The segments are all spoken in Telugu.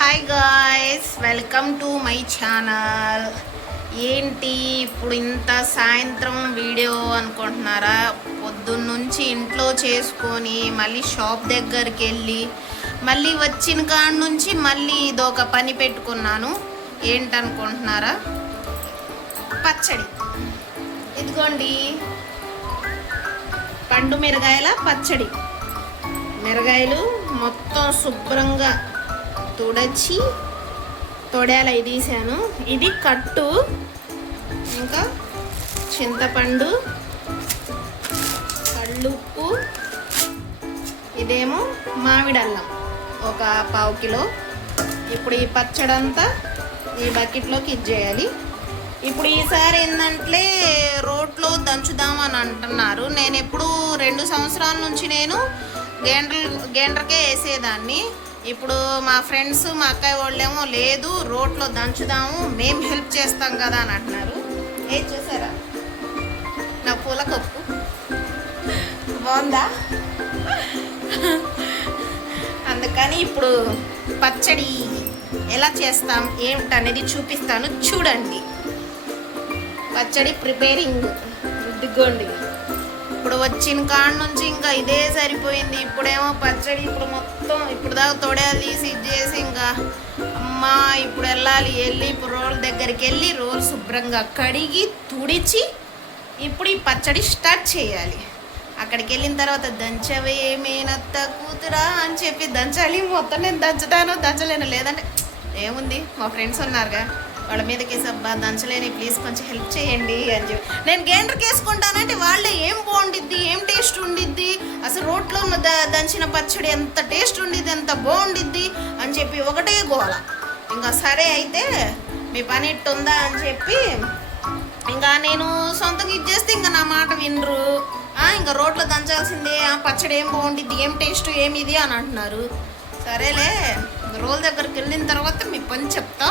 Hi guys, welcome to my channel. ఏంటి ఇప్పుడు ఇంత సాయంత్రం వీడియో అనుకుంటున్నారా? పొద్దున్నుంచి ఇంట్లో చేసుకొని మళ్ళీ షాప్ దగ్గరికి వెళ్ళి మళ్ళీ వచ్చిన కాడ నుంచి మళ్ళీ ఇదొక పని పెట్టుకున్నాను. ఏంటనుకుంటున్నారా? పచ్చడి. ఇదిగోండి, పండు మిరగాయల పచ్చడి. మిరగాయలు మొత్తం శుభ్రంగా తుడచి తొడేలు అవి తీసాను. ఇది కట్టు, ఇంకా చింతపండు, కళ్ళుప్పు, ఇదేమో మామిడి అల్లం ఒక 1/2 కిలో. ఇప్పుడు ఈ పచ్చడంతా ఈ బకెట్లోకి ఇచ్చేయాలి. ఇప్పుడు ఈసారి ఏంటంటే రోట్లో దంచుదామని అంటున్నారు. నేను ఎప్పుడు 2 సంవత్సరాల నుంచి నేను గేండ్రకే వేసేదాన్ని. ఇప్పుడు మా ఫ్రెండ్స్ మా అక్కయ్య వాళ్ళేమో లేదు రోట్లో దంచుదాము, మేము హెల్ప్ చేస్తాం కదా అని అంటున్నారు. ఏం చూసారా నా పూల కప్పు? బాగుందా? అందుకని ఇప్పుడు పచ్చడి ఎలా చేస్తాం ఏమిటనేది చూపిస్తాను, చూడండి. పచ్చడి ప్రిపేరింగ్. ఇదిగోండి, ఇప్పుడు వచ్చిన కాడ నుంచి ఇంకా ఇదే సరిపోయింది. ఇప్పుడేమో పచ్చడి ఇప్పుడు మొత్తం ఇప్పుడు దాకా తొడేలు తీసి ఇది చేసి ఇంకా అమ్మా ఇప్పుడు వెళ్ళి ఇప్పుడు రోల్ దగ్గరికి వెళ్ళి రోల్ శుభ్రంగా కడిగి తుడిచి ఇప్పుడు ఈ పచ్చడి స్టార్ట్ చేయాలి. అక్కడికి వెళ్ళిన తర్వాత దంచవే మేనత్త కూతురా అని చెప్పి దంచాలి. మొత్తం నేను దంచలేను, లేదంటే ఏముంది మా ఫ్రెండ్స్ ఉన్నారుగా వాళ్ళ మీదకి సబ్బా దంచలేని, ప్లీజ్ కొంచెం హెల్ప్ చేయండి అని చెప్పి నేను గేండ్రకి వేసుకుంటానంటే వాళ్ళే ఏం బాగుండిద్ది, ఏం టేస్ట్ ఉండిద్ది, అసలు రోట్లో దంచిన పచ్చడి ఎంత టేస్ట్ ఉండిద్ది, ఎంత బాగుండిద్ది అని చెప్పి ఒకటే గోల. ఇంకా సరే అయితే మీ పని ఇట్టుందా అని చెప్పి ఇంకా నేను సొంతంగా ఇచ్చేస్తే ఇంకా నా మాట వినరు. ఇంకా రోట్లో దంచాల్సిందే, పచ్చడి ఏం బాగుండిద్ది, ఏం టేస్ట్ ఏమిది అని అంటున్నారు. సరేలే రోల్ దగ్గరికి వెళ్ళిన తర్వాత మీ పని చెప్తా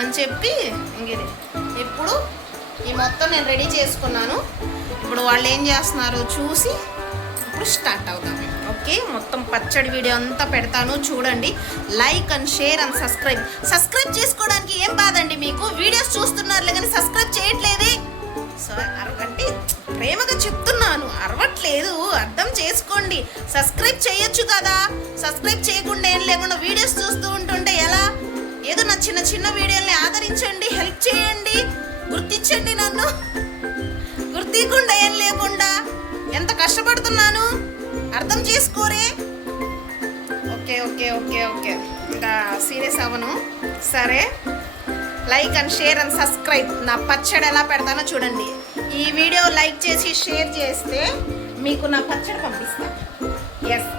అని చెప్పి ఇంకేది ఇప్పుడు ఈ మొత్తం నేను రెడీ చేసుకున్నాను. ఇప్పుడు వాళ్ళు ఏం చేస్తున్నారో చూసి ఇప్పుడు స్టార్ట్ అవుతాం. ఓకే, మొత్తం పచ్చడి వీడియో అంతా పెడతాను, చూడండి. Like and share and subscribe చేసుకోవడానికి ఏం బాదండి మీకు? వీడియోస్ చూస్తున్నారులే కానీ సబ్స్క్రైబ్ చేయట్లేదే. సో అంటే ప్రేమగా చెప్తున్నాను, అరవట్లేదు, అర్థం చేసుకోండి. సబ్స్క్రైబ్ చేయొచ్చు కదా, సబ్స్క్రైబ్ చేయకుండా ఏం లేకుండా వీడియోస్ చూస్తూ ఉంటుంటే ఎలా? ఏదో నా చిన్న చిన్న వీడియోల్ని ఆదరించండి, హెల్ప్ చేయండి, గుర్తించండి. నన్ను గుర్తించకుండా ఏం లేకుండా ఎంత కష్టపడుతున్నాను అర్థం చేసుకోరే. ఓకే ఓకే ఓకే ఓకే ఇంకా సీరియస్ అవ్వను. సరే, like and share and subscribe. నా పచ్చడి ఎలా పెడతానో చూడండి. ఈ వీడియో లైక్ చేసి షేర్ చేస్తే మీకు నా పచ్చడి పంపిస్తాను. ఎస్,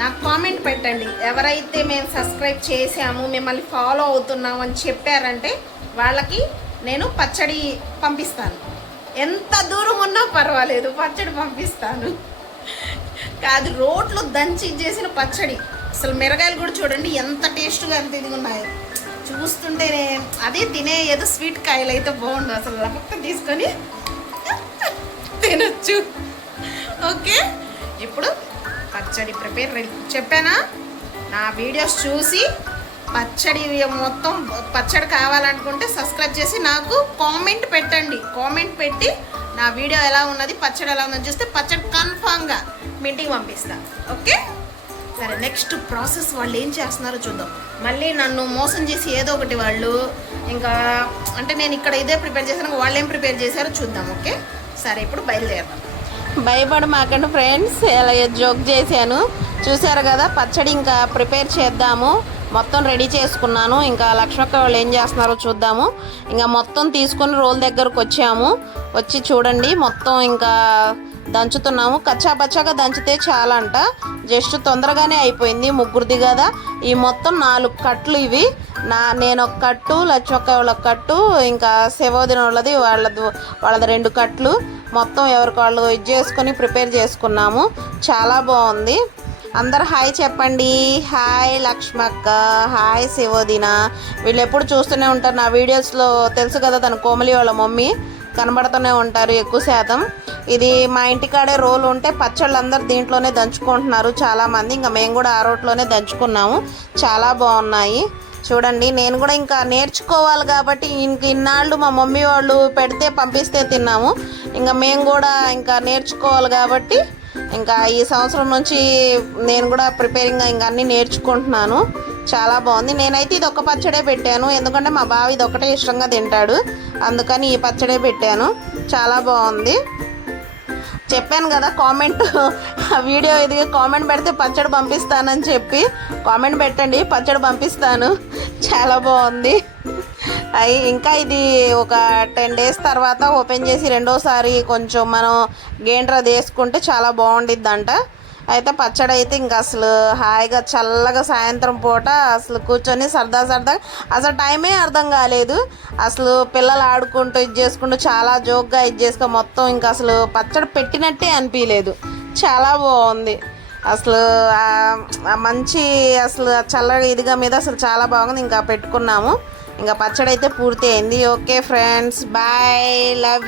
నాకు కామెంట్ పెట్టండి. ఎవరైతే మేము సబ్స్క్రైబ్ చేసాము, మిమ్మల్ని ఫాలో అవుతున్నాము అని చెప్పారంటే వాళ్ళకి నేను పచ్చడి పంపిస్తాను. ఎంత దూరం ఉన్నా పర్వాలేదు, పచ్చడి పంపిస్తాను. కాదు, రోట్లో దంచి చేసిన పచ్చడి. అసలు మిరగాయలు కూడా చూడండి ఎంత టేస్ట్గా ఎంత ఇదిగా ఉన్నాయో. చూస్తుంటేనే అదే తినే ఏదో స్వీట్ కాయలు అయితే బాగుండు, అసలు లపక్క తీసుకొని తినొచ్చు. ఓకే, ఇప్పుడు పచ్చడి ప్రిపేర్ రెడీ. చెప్పానా? నా వీడియోస్ చూసి పచ్చడి మొత్తం పచ్చడి కావాలనుకుంటే సబ్స్క్రైబ్ చేసి నాకు కామెంట్ పెట్టండి. కామెంట్ పెట్టి నా వీడియో ఎలా ఉన్నది, పచ్చడి ఎలా ఉందని చూస్తే పచ్చడి కన్ఫామ్గా మీ ఇంటికి పంపిస్తాను. ఓకే, సరే. నెక్స్ట్ ప్రాసెస్ వాళ్ళు ఏం చేస్తున్నారో చూద్దాం. మళ్ళీ నన్ను మోసం చేసి ఏదో ఒకటి వాళ్ళు ఇంకా అంటే నేను ఇక్కడ ఇదే ప్రిపేర్ చేశాను, వాళ్ళు ఏం ప్రిపేర్ చేశారో చూద్దాం. ఓకే, సరే, ఇప్పుడు బయలుదేరదాం. భయపడి మాకండి ఫ్రెండ్స్, ఇలా జోక్ చేశాను. చూసారు కదా, పచ్చడి ఇంకా ప్రిపేర్ చేద్దాము. మొత్తం రెడీ చేసుకున్నాను. ఇంకా లక్ష్మక్క వాళ్ళు ఏం చేస్తున్నారో చూద్దాము. ఇంకా మొత్తం తీసుకొని రోల్ దగ్గరకు వచ్చి చూడండి, మొత్తం ఇంకా దంచుతున్నాము. కచ్చాపచ్చాగా దంచితే చాలా అంట, జస్ట్ తొందరగానే అయిపోయింది. ముగ్గురిది కదా, ఈ మొత్తం 4 కట్లు ఇవి. నేను ఒక కట్టు, లక్ష్మక్క వాళ్ళ కట్టు, ఇంకా శివోదిన వాళ్ళది వాళ్ళది 2 కట్లు. మొత్తం ఎవరికి వాళ్ళు ఇది చేసుకొని ప్రిపేర్ చేసుకున్నాము. చాలా బాగుంది. అందరు హాయ్ చెప్పండి. హాయ్ లక్ష్మక్క, హాయ్ శివోదిన. వీళ్ళు ఎప్పుడు చూస్తూనే ఉంటారు నా వీడియోస్లో, తెలుసు కదా, తన కోమలి వాళ్ళ మమ్మీ. కనబడుతూనే ఉంటారు ఎక్కువ శాతం. ఇది మా ఇంటికాడే రోలు ఉంటే పచ్చళ్ళు అందరు దీంట్లోనే దంచుకుంటున్నారు చాలామంది. ఇంకా మేము కూడా ఆ రోట్లోనే దంచుకున్నాము. చాలా బాగున్నాయి చూడండి. నేను కూడా ఇంకా నేర్చుకోవాలి కాబట్టి ఇంక ఇన్నాళ్ళు మా మమ్మీ వాళ్ళు పెడితే పంపిస్తే తిన్నాము. ఇంకా మేము కూడా ఇంకా నేర్చుకోవాలి కాబట్టి ఇంకా ఈ సంవత్సరం నుంచి నేను కూడా ప్రిపేరింగ్గా ఇంకా అన్నీ నేర్చుకుంటున్నాను. చాలా బాగుంది. నేనైతే ఇది ఒక పచ్చడే పెట్టాను, ఎందుకంటే మా బావ ఇది ఒకటే ఇష్టంగా తింటాడు, అందుకని ఈ పచ్చడే పెట్టాను. చాలా బాగుంది. చెప్పాను కదా కామెంట్ వీడియో ఇది కామెంట్ పెడితే పచ్చడి పంపిస్తానని చెప్పి కామెంట్ పెట్టండి, పచ్చడి పంపిస్తాను. చాలా బాగుంది. ఇంకా ఇది ఒక 10 days తర్వాత ఓపెన్ చేసి రెండోసారి కొంచెం మనం గేండ్రది వేసుకుంటే చాలా బాగుండిద్దంట. అయితే పచ్చడి అయితే ఇంకా అసలు హాయిగా చల్లగా సాయంత్రం పూట అసలు కూర్చొని సరదా అసలు టైమే అర్థం కాలేదు. అసలు పిల్లలు ఆడుకుంటూ ఇది చేసుకుంటూ చాలా జోక్గా ఇది చేసుకో మొత్తం ఇంకా అసలు పచ్చడి పెట్టినట్టే అనిపించలేదు. చాలా బాగుంది అసలు మంచి అసలు చల్లగా ఇదిగా మీద అసలు చాలా బాగుంది. ఇంకా పెట్టుకున్నాము. ఇంకా పచ్చడి అయితే పూర్తి అయింది. Okay friends, bye, love.